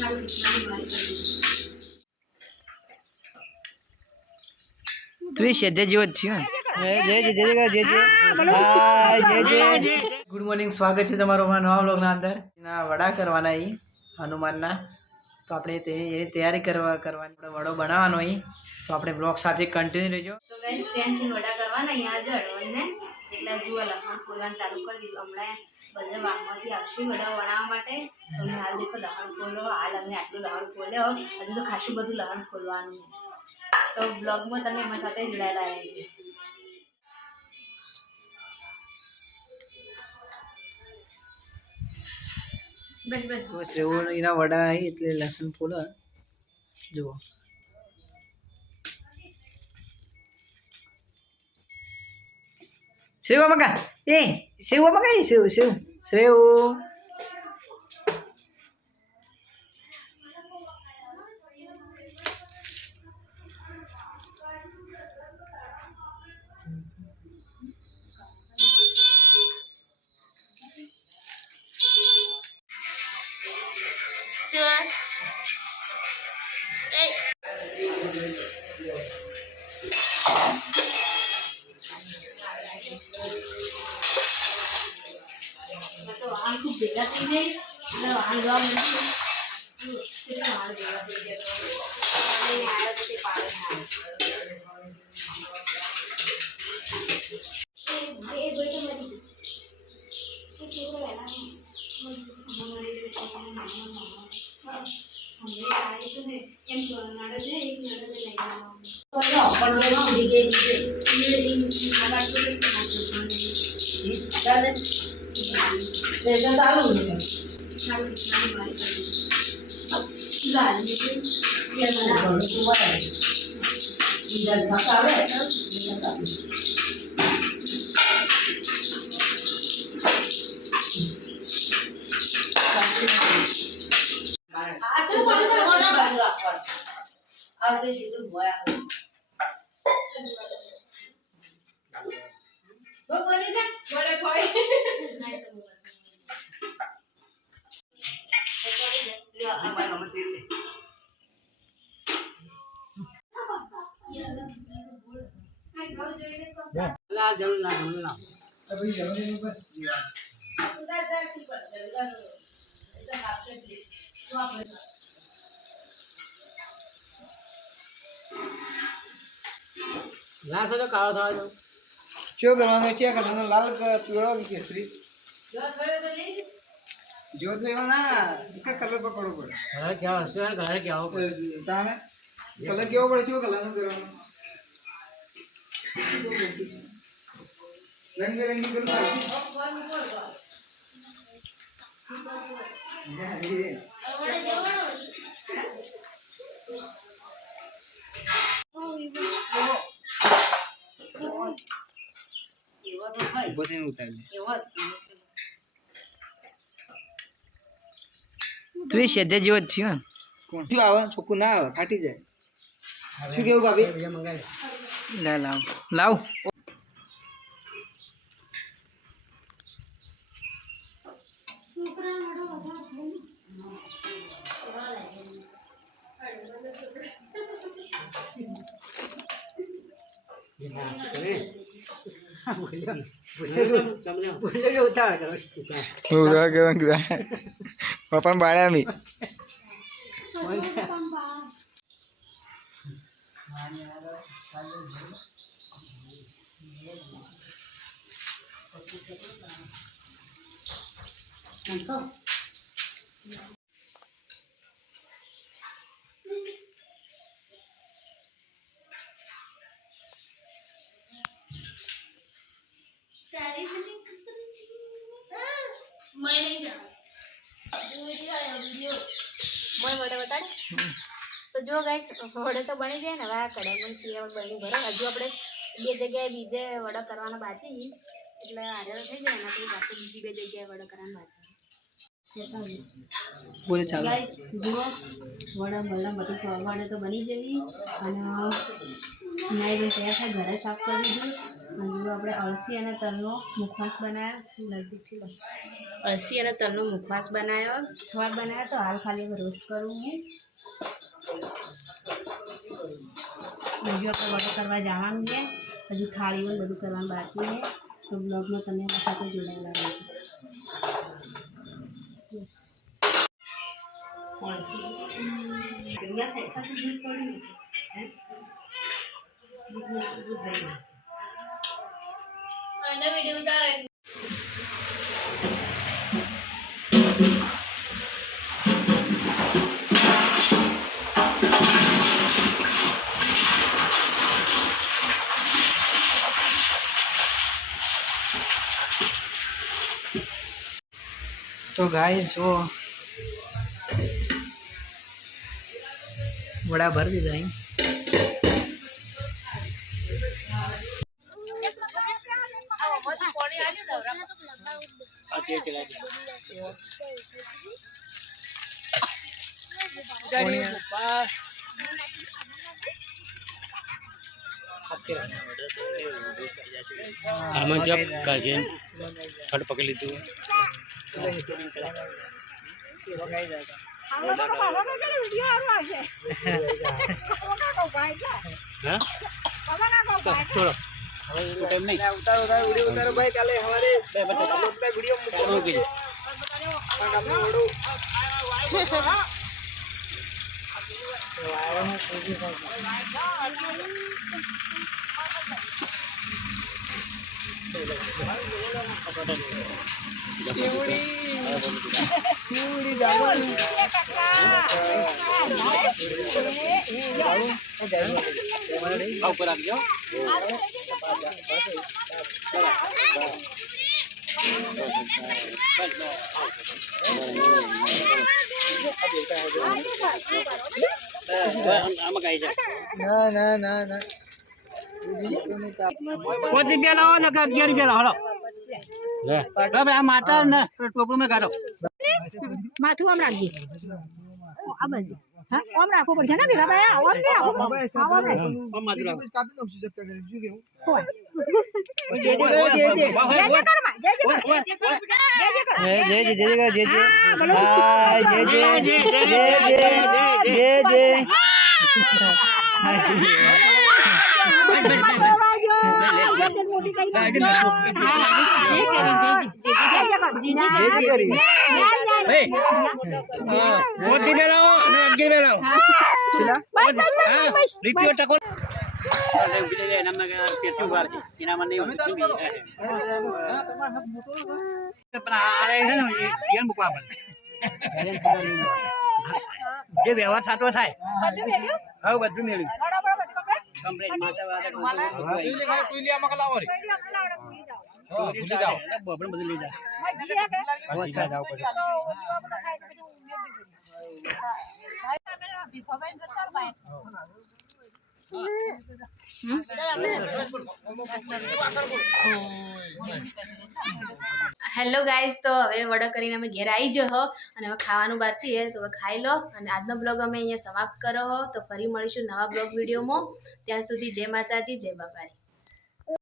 તું શ્રદ્ધા જેવો જ છે. ગુડ મોર્નિંગ, સ્વાગત છે તમારું અમારા નવા વ્લોગના અંદર. વડા કરવાના અહીં હનુમાનના, તો આપણે એની તૈયારી કરવાની વડો બનાવવાનો અહીં. તો આપણે બ્લોગ સાથે કન્ટિન્યુ રહેજો. તો ગાઈસ ટેન્શન વડા કરવાના અહીંયા જ અડવાને એટલે જુઓ લખણ ખોલવાનું ચાલુ કરી દીધું. હમણાં બધા વાગમાંથી આવશે વડા બનાવવા માટે. તમે હાલ દેખો લખણ ખોલો. હાલ અમે આટલું લખણ ખોલ્યો, હજુ તો ખાસું બધું લખણ ખોલવાનું છે. તો બ્લોગમાં તમે એમાં સાથે જોડાયેલા રહેજો. બસ બસ બસ એવું એના વડા આવી એટલે લસણ ફૂલો જુઓ. સેવ મગા સેવ મગા સેવ સેવ સેવ તો આમ ખૂબ ભેગા થઈ જાય એટલે વાહન જવા મળશે. કેટલા વાહન ભેગા થઈ જાય આવ્યો તો તે પાડે ના થતો કાળો થવા દો. શું કરવાનું છે? કરવાનું લાલ પીળો કે કેસરી જો તો એમાં ના એક કલર પકડવો પડે. કલર કેવો હશે? કલર કેવો પડે? તાને કલર કેવો પડે? શું કલરનું કરવાનું? રંગબેરંગી કરું તું શ્રદ્ધા જેવો જ છે. કોણ શું આવે? ચોખ્ખું ના આવે, ફાટી જાય. શું કેવું ભાભી? લાવ લાવ પપ્પા બાળ્યા મી તો જો ગાઈસ વડા તો બની જાય ને. હવે આ કઢાઈમાં ખીરા બની ભરે. હજુ આપણે બે જગ્યાએ બીજે વડા કરવાના બાકી એટલે હારે થઈ જાય એનાથી પાછું બીજી બે જગ્યાએ વડા કરવાના બાકી. બોલે ચાલો ગાઈસ જુઓ વડા બધું વડા તો બની જવી અને નાઈ તૈયાર થાય. ઘરે સાફ કરી દીધું હજુ આપણે અળસી અને તલનો મુખવાસ બનાવ્યો નજીકથી બસ અળસી અને તલનો મુખવાસ બનાવ્યો સવાર બનાવ્યો તો હાલ ખાલી હવે રોસ્ટ કરું હું હજુ આપણે વડો કરવા જવાનું છે હજુ થાળીઓ બધું કરવાનું બાકી છે તો બ્લોગમાં તમે આ સાથે જોડાયેલા રહેજો તો ગાઈસ જો વડા ભરી દીધા અહીં આમાં જબ કાજે ફટ પકડી લીધું ઉતારો ભાઈ કાલે હવારે વિડીયો ઉપર આવી જાઓ આમાં કાઈ જાય ના ના ના ₹5 લાવો ને કે 11 લાવો હલો લે હવે આ માતા ને ટોપલું મે કાઢો માથું આમ રાખજે આ બાજુ હા આમ રાખો પડશે ને ભેગા ભાઈ આમ ને આમ માથું રાખો કાપી નાખશું જબ તક શું કેવું કોઈ જે કર માં જય કર જે વ્યવહાર થતો થાય હવે બધું મેળવ્યું કમ્પ્લીટ માતા બધું લઈ જાઓ હેલો ગાઈઝ તો હવે વડો કરીને અમે ઘેર આવી જહો અને હવે ખાવાનું બાકી છે તો હવે ખાઈ લો અને આજનો બ્લોગ અમે અહીંયા સમાપ્ત કરો હો તો ફરી મળીશું નવા બ્લોગ વિડીયોમાં ત્યાં સુધી જય માતાજી જય બાપારી